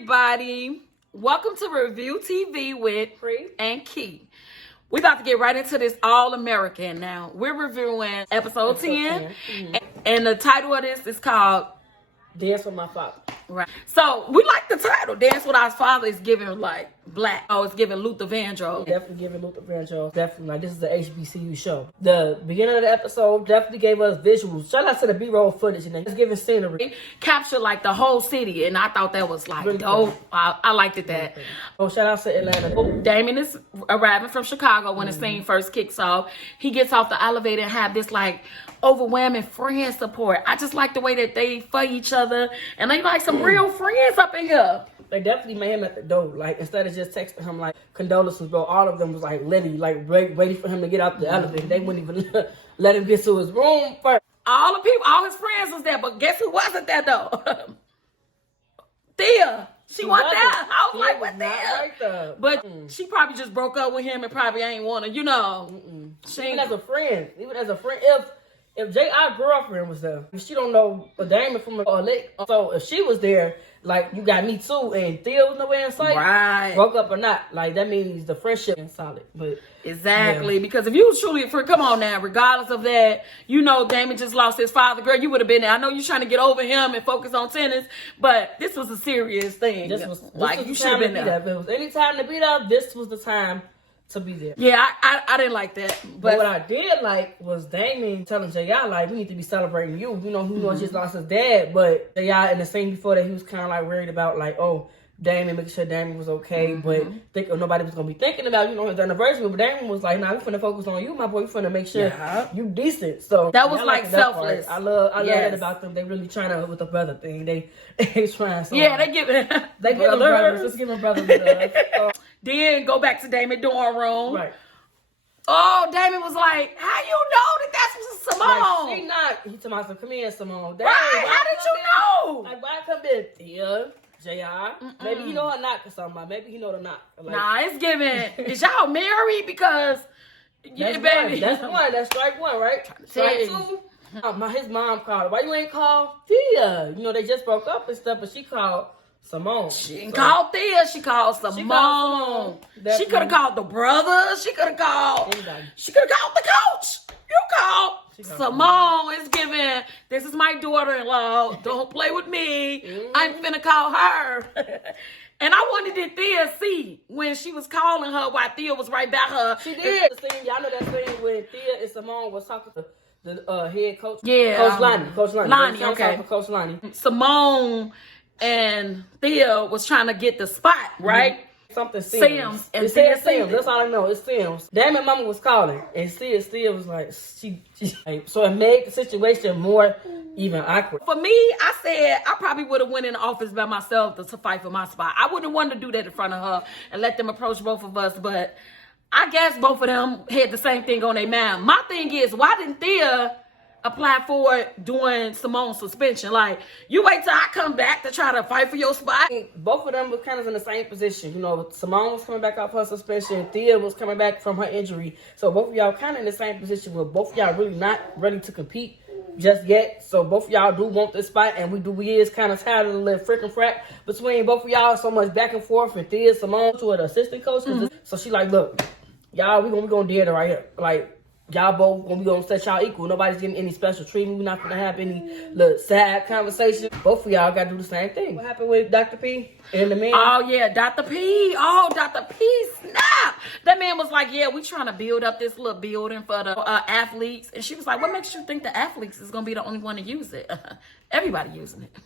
everybody. Welcome to Review TV with Free and Key. We about to get right into this All American now. We're reviewing episode 10. Mm-hmm. And the title of this is called Dance with My Father. Right. So we like the title. Dance with Our Father is giving like black. Oh, it's giving Luther Vandross. Definitely giving Luther Vandross. Definitely like this is an HBCU show. The beginning of the episode definitely gave us visuals. Shout out to the B-roll footage and it's giving scenery. Captured like the whole city, and I thought that was like really dope. I liked it that. Oh, shout out to Atlanta. Oh, Damon is arriving from Chicago when the scene first kicks off. He gets off the elevator and have this like overwhelming friend support. I just like the way that they for each other, and they like some real friends up in here. They definitely made him at the door. Like instead of just texting him like condolences, bro, all of them was like ready, like waiting for him to get out the elevator. They wouldn't even let him get to his room first. All the people, all his friends was there, but guess who wasn't there though? Theo. She wasn't there. I was like, what there? Right there. But she probably just broke up with him and probably ain't want to, you know. She Even as a friend, if J.I. girlfriend was there, if she don't know a Damon from a lick, so if she was there, like you got me too, and Theo was nowhere in sight, right? Broke up or not, like that means the friendship is solid. But exactly, yeah. Because if you truly come on now, regardless of that, you know Damon just lost his father, girl, you would have been there. I know you're trying to get over him and focus on tennis, but this was a serious thing. This was you should have been there. If it was any time to be there, this was the time to be there. Yeah, I didn't like that. But what I did like was Damon telling J.I. like, we need to be celebrating you. You know, he knows just lost his dad, but J.I. in the scene before that, he was kind of like worried about like, oh, Damon, making sure Damon was okay, but nobody was going to be thinking about, you know, his anniversary. But Damon was like, nah, we finna focus on you, my boy. We finna make sure you decent. So that was like selfless. I love that about them. They really trying to, with the brother thing, they trying so yeah, they giving brothers. Let's give them brothers love. Then go back to Damon's dorm room. Right. Oh, Damon was like, how you know that was Simone? Like, she not. He told me, come here, Simone. Right, how did you know? Like, why come in? Theo, J.I. Maybe he know her knock or something. Maybe he know the knock. Like, nah, it's giving. Is y'all married? Because, yeah, baby. That's one. That's strike one, right? Strike two. His mom called. Why you ain't called Theo? You know, they just broke up and stuff, but she called Simone. She didn't call Theo. She called Simone. She could have called the brother. She could have called. Anybody. She could have called the coach. You called Simone. Is giving. This is my daughter-in-law. Don't play with me. I'm finna call her. And I wondered did Thea see when she was calling her while Thea was right by her. She did. Y'all know that scene when Thea and Simone was talking to the head coach. Yeah. Coach Lonnie. Coach Lonnie. Lonnie, okay. Coach Lonnie. Simone and Theo was trying to get the spot, right? Something Sims. And it said Sims. That's all I know. It's Sims. Damon mama was calling. And Sia was like, she so it made the situation more even awkward. For me, I said I probably would have went in the office by myself to fight for my spot. I wouldn't want to do that in front of her and let them approach both of us, but I guess both of them had the same thing on their mind. My thing is, why didn't Thea apply for it during Simone's suspension? Like, you wait till I come back to try to fight for your spot? Both of them were kind of in the same position. You know, Simone was coming back off her suspension. Thea was coming back from her injury. So both of y'all kind of in the same position where both of y'all really not ready to compete just yet. So both of y'all do want this spot, and we is kind of tired of the little frickin' frack between both of y'all. So much back and forth, and Thea, Simone to an assistant coach. So she like, look, y'all, we gonna do it right here. Like, y'all both gonna set y'all equal. Nobody's getting any special treatment. We're not gonna have any little sad conversation. Both of y'all gotta do the same thing. What happened with Dr. P and the man? Oh yeah, Dr. P. Oh, Dr. P. Snap. That man was like, yeah, we trying to build up this little building for the athletes. And she was like, what makes you think the athletes is gonna be the only one to use it? Everybody using it.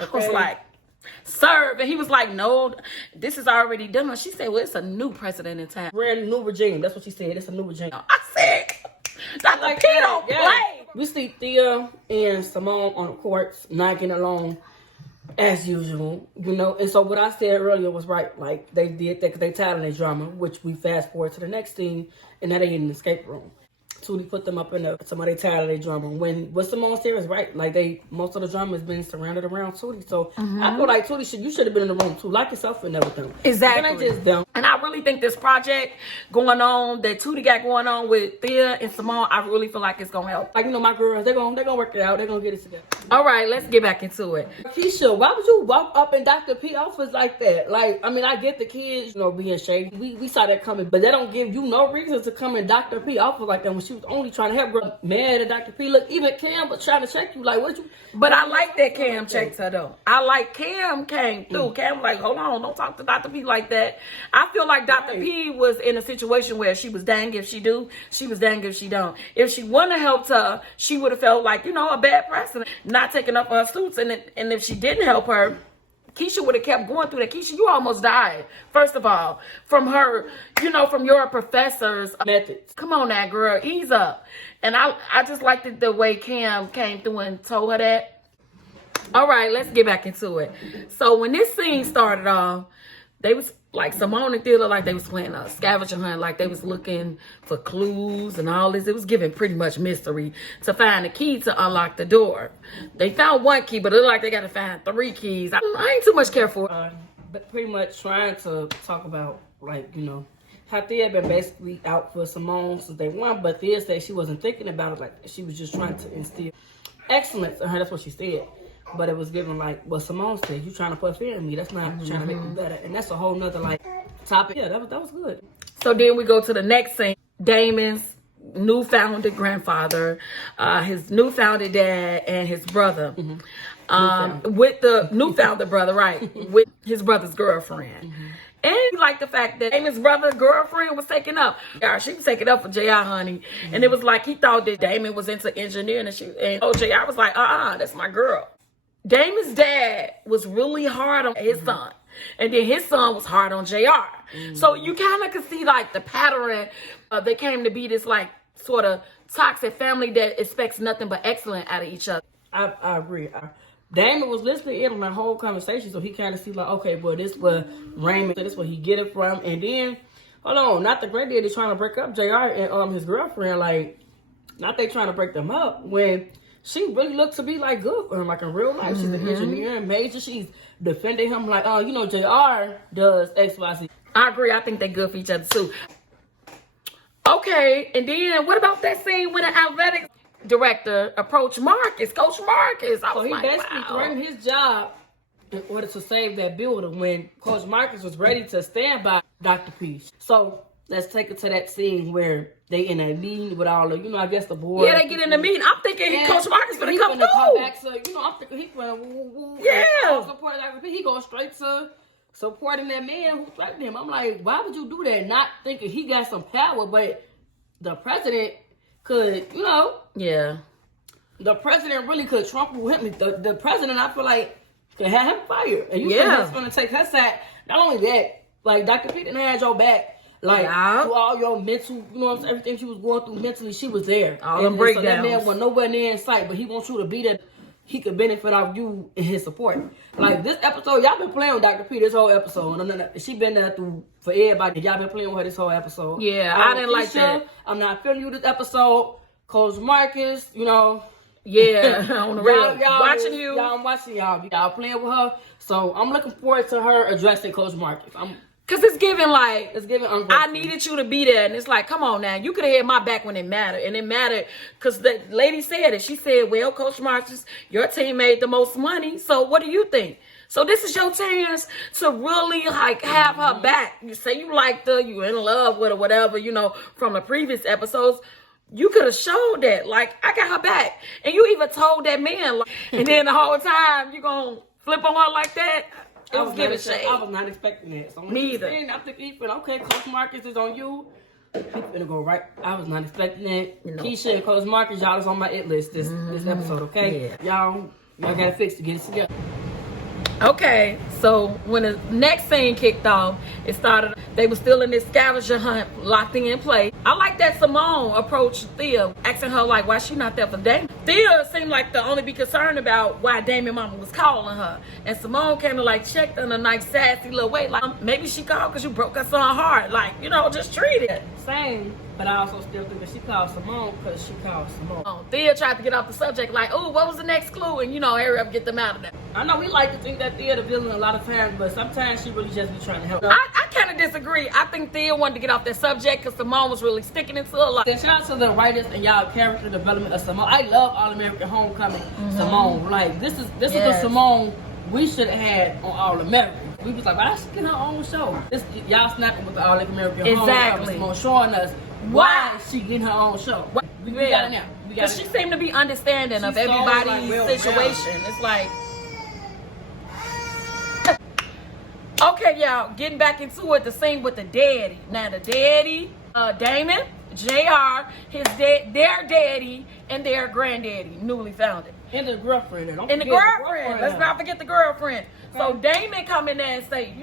I was like, serve. And he was like, no, this is already done. She said, well, it's a new president in town. Brand new regime. That's what she said. It's a new regime. I said, Dr. P don't play. We see Thea and Simone on the courts, not getting along as usual, you know. And so what I said earlier was right. Like, they did that because they tired of their drama, which we fast forward to the next scene, and now they in an escape room. Tootie put them up in somebody tired of their drummer. When what Simone said is right. Like most of the drama is being surrounded around Tootie. So I feel like Tootie you should have been in the room too, like yourself and everything. Exactly. And just them. And I really think this project going on that Tootie got going on with Theo and Simone, I really feel like it's gonna help. Like, you know, my girls, they're gonna work it out. They're gonna get it together. All right, let's get back into it. Keisha, why would you walk up in Dr. P office like that? Like, I mean, I get the kids, you know, being shady. We saw that coming, but that don't give you no reason to come in Dr. P office like that when she was only trying to help her. Mad at Dr. P. Look, even Cam was trying to check you. Like, what you? But I like that Cam checked her though. I like Cam came through. Cam was like, hold on, don't talk to Dr. P like that. I feel like Dr. P was in a situation where she was dang if she do, she was dang if she don't. If she wouldn't have helped her, she would have felt like, you know, a bad precedent, not taking up her suits. And if she didn't help her, Keisha would have kept going through that. Keisha, you almost died, first of all, from her, you know, from your professor's methods. Come on now, girl, ease up. And I just liked the way Cam came through and told her that. All right, let's get back into it. So when this scene started off, they was like Simone and Theo, like they was playing a scavenger hunt, like they was looking for clues and all this. It was giving pretty much mystery to find the key to unlock the door. They found one key, but it looked like they got to find 3 keys. I ain't too much care for it. But pretty much trying to talk about, like, you know, how Theo had been basically out for Simone since day one, but Theo said she wasn't thinking about it, like she was just trying to instill excellence in her. That's what she said. But it was given like what Simone said. You trying to put fear in me. That's not trying to make me better. And that's a whole nother like topic. Yeah, that was good. So then we go to the next scene. Damon's newfound grandfather, his newfound dad, and his brother. With the newfound brother, right, with his brother's girlfriend. And you like the fact that Damon's brother's girlfriend was taken up. Yeah, she was taken up for JR, honey. And it was like he thought that Damon was into engineering, and JR was like, that's my girl. Damon's dad was really hard on his son. And then his son was hard on JR. So you kind of could see like the pattern. They came to be this like sort of toxic family that expects nothing but excellence out of each other. I agree. Damon was listening in on that whole conversation, so he kind of see like, okay, well, this where Raymond, this where he get it from. And then, hold on, not the granddaddy trying to break up JR and his girlfriend. Like, not they trying to break them up when she really looked to be like good for him, like in real life. She's an engineering major. She's defending him like, oh, you know, JR does X, Y, Z. I agree. I think they're good for each other too. Okay, and then what about that scene when the athletic director approached Marcus, Coach Marcus? So he basically threatened his job in order to save that building when Coach Marcus was ready to stand by Dr. P. So let's take it to that scene where they in a meeting with all the, you know, I guess the board. Yeah, they get in the meeting. I'm thinking Coach Marcus gonna come through. Come back, so, you know, I'm thinking he gonna support Dr. P. He going straight to supporting that man who threatened him. I'm like, why would you do that? Not thinking he got some power, but the president could, you know. Yeah. The president really could trample him. The president, I feel like, could have him fired. And you think that's going to take her side. Not only that, like, Dr. P didn't have your back. Like, through all your mental, you know what I'm saying, everything she was going through mentally, she was there. All them breakdowns. So that man was nowhere near in sight, but he wants you to be there. He could benefit off you and his support. Like, this episode, y'all been playing with Dr. P this whole episode. No. She been there for everybody. Y'all been playing with her this whole episode. Yeah, I didn't like that. I'm not feeling you this episode. Coach Marcus, you know. Yeah, on the real. Watching you. I'm watching y'all. Y'all playing with her. So I'm looking forward to her addressing Coach Marcus. Cause it's giving like, ungrateful. I needed you to be there, and it's like, come on now, you could have had my back when it mattered, and it mattered because the lady said it. She said, "Well, Coach Marcus, your team made the most money, so what do you think?" So this is your chance to really like have her back. You say you liked her, you in love with her, whatever, you know, from the previous episodes. You could have showed that, like, I got her back, and you even told that man, like, and then the whole time you gonna flip on her like that. It was giving shade. I was not expecting that. So me either. I'm thinking, okay, Coach Marcus is on you. He's gonna go right. I was not expecting that. No. Keisha and Coach Marcus, y'all is on my it list this episode, okay? Yeah. Y'all gotta fix to get it together. Okay, so when the next scene kicked off, it started, they were still in this scavenger hunt, locked in place. I like that Simone approached Theo, asking her like, why she not there for Damon? Theo seemed like to only be concerned about why Damon mama was calling her. And Simone came to like check in a nice sassy little way, like maybe she called because you broke her son heart. Like, you know, just treat it. Same. But I also still think that she called Simone because she called Simone. Theo tried to get off the subject like, oh, what was the next clue? And, hurry up, get them out of there. I know we like to think that Theo the villain a lot of times, but sometimes she really just be trying to help. I kind of disagree. I think Theo wanted to get off that subject because Simone was really sticking it to her. Like, shout out to the writers and y'all character development of Simone. I love All American Homecoming Simone. Like, this is the Simone we should have had on All American. We was like, why she getting her own show? Y'all snapping with the All American Homecoming Simone, showing us why she getting her own show. We got it now. Because she seemed to be understanding of everybody's situation. It's like, okay, y'all, getting back into it, the scene with the daddy. Now, the daddy, Damon, JR, their daddy, and their granddaddy, newly founded. And the girlfriend. And the girlfriend. Let's not forget the girlfriend. So Damon come in there and say,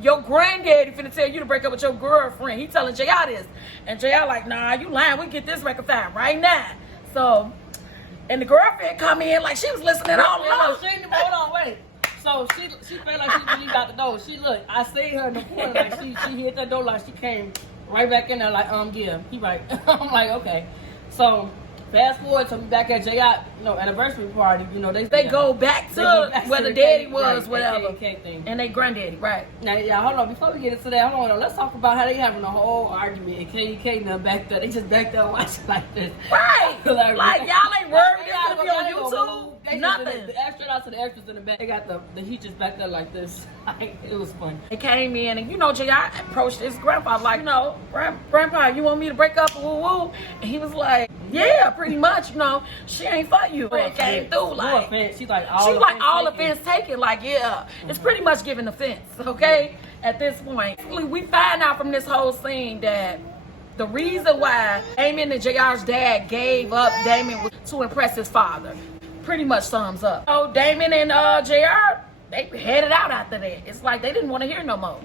your granddaddy finna tell you to break up with your girlfriend. He telling JR this. And JR like, nah, you lying. We get this rectified right now. So, and the girlfriend come in like she was listening all along. Hold on, wait. So she felt like she really got the door. I seen her in the corner, like she hit the door, like she came right back in there, like, yeah, he right. I'm like, okay. So fast forward to back at JI, anniversary party, they go back to where the daddy was, whatever. And they granddaddy, right. Now, yeah, hold on, before we get into that, hold on, let's talk about how they having a whole argument and KUK now back there. They just back there watching like this. Right. like y'all ain't worried this gonna be on YouTube? Nothing. The extra out to the extras in the back. They got the heat just back there like this. It was fun. They came in and J.I. approached his grandpa like, Grandpa, you want me to break up? Woo woo. And he was like, yeah, pretty much. She ain't for you. It came through like she's like all offense taken. Like, yeah, it's pretty much giving offense. Okay, at this point, we find out from this whole scene that the reason why Damon and JR's dad gave up Damon was to impress his father. Pretty much sums up. So Damon and JR, they headed out after that. It's like they didn't want to hear no more.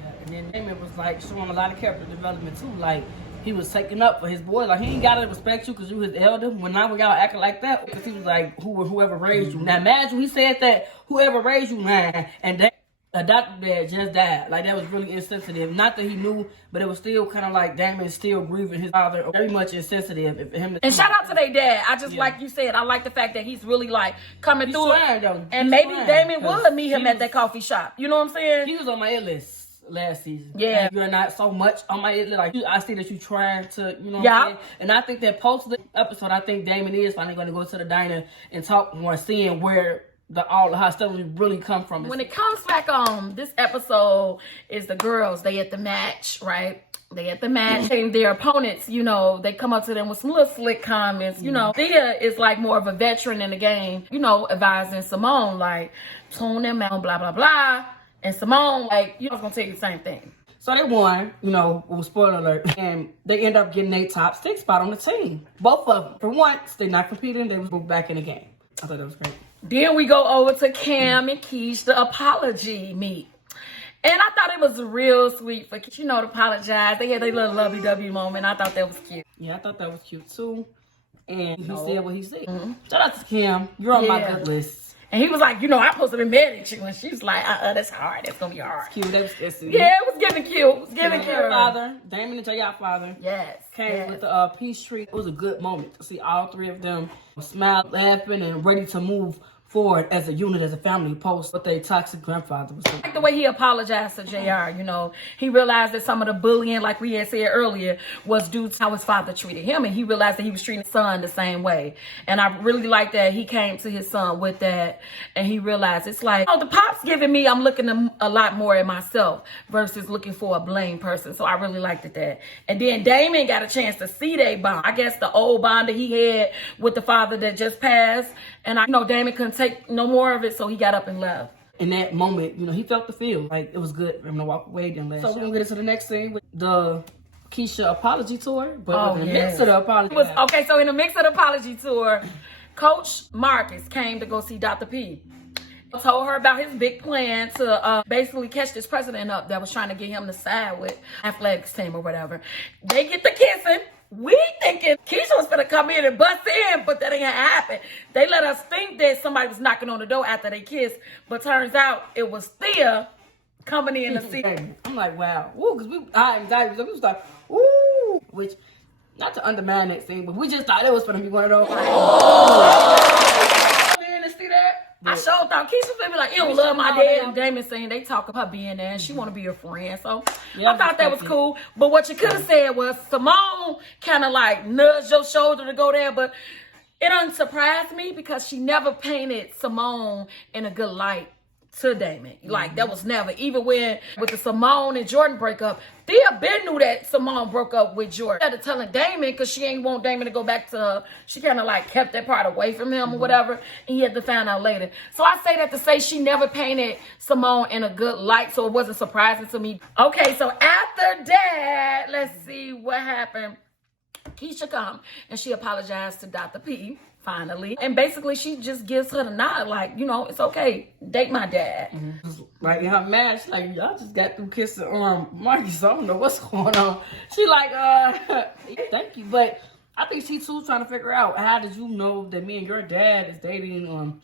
Yeah, and then Damon was like showing a lot of character development too. Like he was taking up for his boy. Like he ain't gotta respect you because you his elder. When y'all acting like that, because he was like whoever raised you. Now imagine he said that whoever raised you, man, and that adopted dad just died. Like that was really insensitive. Not that he knew, but it was still kind of like Damon still grieving his father. Very much insensitive. And shout out to their dad. I just like you said, I like the fact that he's really like coming through. And maybe Damon would meet him at that coffee shop. You know what I'm saying? He was on my hit list last season. Yeah. And you're not so much on my hit list. Like I see that you trying to, what I'm saying? And I think that post the episode, I think Damon is finally going to go to the diner and talk more, seeing where all the hostility really come from. When it comes back on, this episode is the girls. They at the match, right? They at the match. And their opponents, they come up to them with some little slick comments. Thea is like more of a veteran in the game, advising Simone, like, tune them out, blah, blah, blah. And Simone, like, I was going to tell you the same thing. So they won, with spoiler alert, and they end up getting their top 6 spot on the team. Both of them. For once, they're not competing. They was moved back in the game. I thought that was great. Then we go over to Cam and Keisha, the apology meet. And I thought it was real sweet for Keisha, to apologize. They had their little lovey-dovey moment. I thought that was cute. Yeah, I thought that was cute too. And he said what he said. Shout out to Cam. You're on my good list. And he was like, I'm supposed to be mad at you. And she was like, that's hard. That's going to be hard. Cute. That was cute. Yeah, it was giving cute. It was giving cute. Father, Damon and J.I. father. Yes. Came with the peace tree. It was a good moment to see all 3 of them smile, laughing, and ready to move forward as a unit, as a family, post what their toxic grandfather was doing. Like the way he apologized to JR, he realized that some of the bullying, like we had said earlier, was due to how his father treated him, and he realized that he was treating his son the same way. And I really like that he came to his son with that, and he realized it's like, the pop's giving me, I'm looking a lot more at myself versus looking for a blame person. So I really liked that. And then Damon got a chance to see that bond. I guess the old bond that he had with the father that just passed, and I know Damon couldn't take no more of it, so he got up and left. In that moment, he felt the feel. Like, it was good for him to walk away. Then so we're going to get into the next scene with the Keisha apology tour. But in the mix of the apology. So in the mix of the apology tour, Coach Marcus came to go see Dr. P. Told her about his big plan to basically catch this president up that was trying to get him to side with athletics team or whatever. They get the kissing. We thinking Keisha was gonna come in and bust in, but that ain't happen. They let us think that somebody was knocking on the door after they kissed, but turns out it was Thea coming in to see. I'm like, wow, woo, because we was like, ooh, which, not to undermine that scene, but we just thought it was gonna be one of those. Like, to see that. I sure thought Keisha feel me like, you don't love my dad. And Damon saying they talk about her being there and she want to be your friend. So I thought that was cool. But what you could have said was Simone kind of like nudged your shoulder to go there. But it doesn't surprise me because she never painted Simone in a good light to Damon. Like, that was never. Even when with the Simone and Jordan breakup, Thea Ben knew that Simone broke up with Jordan. Instead of telling Damon, because she ain't want Damon to go back to her, she kind of like kept that part away from him or whatever, and he had to find out later. So I say that to say she never painted Simone in a good light, so it wasn't surprising to me. Okay, so after that, let's see what happened. Keisha come and she apologized to Dr. P. Finally. And basically, she just gives her the nod, like, you know, it's okay. Date my dad. Like, in her match, like, y'all just got through kissing Marcus. I don't know what's going on. She like, thank you. But I think she, too, trying to figure out, how did you know that me and your dad is dating?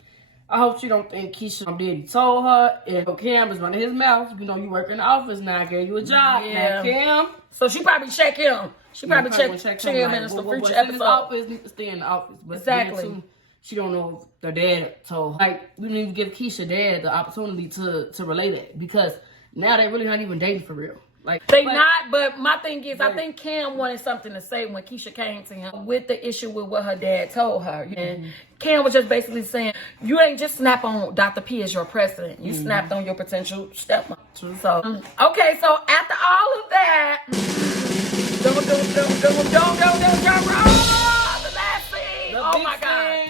I hope she don't think Keisha did. He told her, and Cam is running his mouth. You know, you work in the office now. I gave you a job. Yeah. Now, Cam. So she probably check him. She probably check him in some future episode. Office need to stay in the office. But exactly. Too, she don't know if their dad told her. Like, we didn't even give Keisha dad the opportunity to relay that. Because now they really not even dating for real. Like, they not, but my thing is, I think Cam wanted something to say when Keisha came to him with the issue with what her dad told her. And Cam was just basically saying, you ain't just snap on Dr. P as your president. You snapped on your potential stepmom. So, okay, so after all of that, the last scene. Oh my God.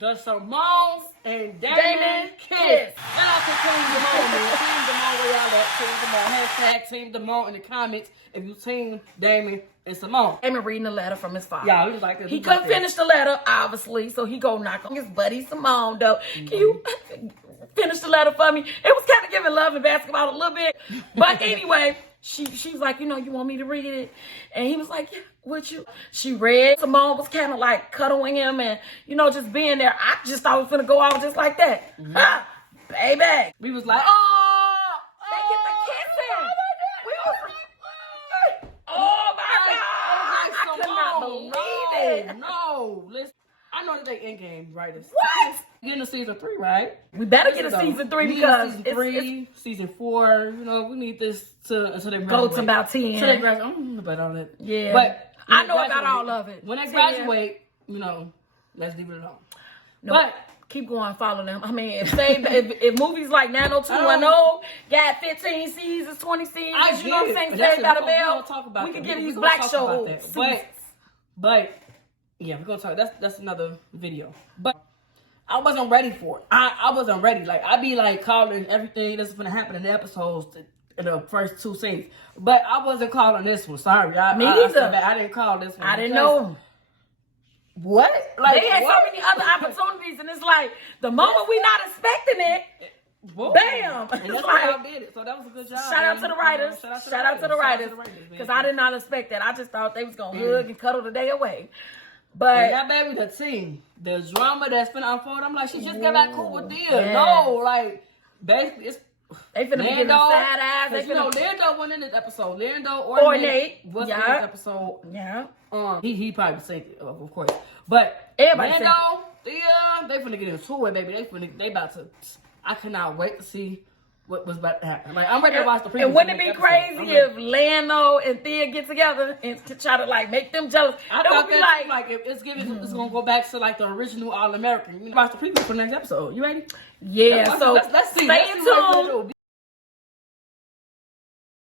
The Simone and Damon kiss. Shout out to Team Simone, man. Team Simone, where y'all at? Team Simone. Hashtag Team Simone in the comments if you Team Damon and Simone. Damon reading the letter from his father. Yeah, he was like this. He couldn't finish the letter, obviously, so he go knock on his buddy Simone, though. Can you finish the letter for me? It was kind of giving Love and Basketball a little bit. But anyway, she was like, you know, you want me to read it? And he was like, yeah. Would you? She read. Simone was kind of like cuddling him and, you know, just being there. I just thought it was going to go off just like that. Ha! Baby. We was like, they get the kissing. Oh my God. I could not believe it. No. Listen, I know that they in-game writers. What? Getting to season 3, right? We better get a season 3 because season 3, season 4, you know, we need this until they graduate. Go to about 10. Until they graduate. I don't know about all that. Yeah. But I know about all of it. When they graduate, you know, let's leave it alone. No, but keep going, follow them. I mean, if movies like 90210 got 15 seasons, 20 seasons, you know what I'm saying? Saved by the Bell. We can get these black shows. But yeah, we're gonna talk. That's another video. But I wasn't ready for it. I wasn't ready. Like, I be like calling everything that's gonna happen in the episodes in the first 2 scenes. But I wasn't calling this one. Sorry. Me either. I didn't call this one. I didn't know. What? Like, they had so many other opportunities, and it's like the moment we not expecting it, whoa. Bam! And that's why y'all did it. So that was a good job. Shout out to the writers. Shout out to the writers. Because I did not expect that. I just thought they was gonna hug and cuddle the day away. But that baby, the team, the drama that's finna unfold. I'm like, she just got back cool with Theo. Yeah. No, like, basically, it's they finna be giving sad eyes. They you know, Lando wasn't in this episode. Lando or Nate wasn't in this episode. Yeah. He probably sang it, of course. But everybody Lando, Theo, they finna get into it, baby. They about to. I cannot wait to see what was about to happen. Like, I'm ready to watch the preview. And wouldn't it be crazy if Lando and Thea get together and try to like make them jealous? I thought that like if it's gonna go back to like the original All American. You watch the preview for the next episode. You ready? Yeah. So let's see. Stay tuned.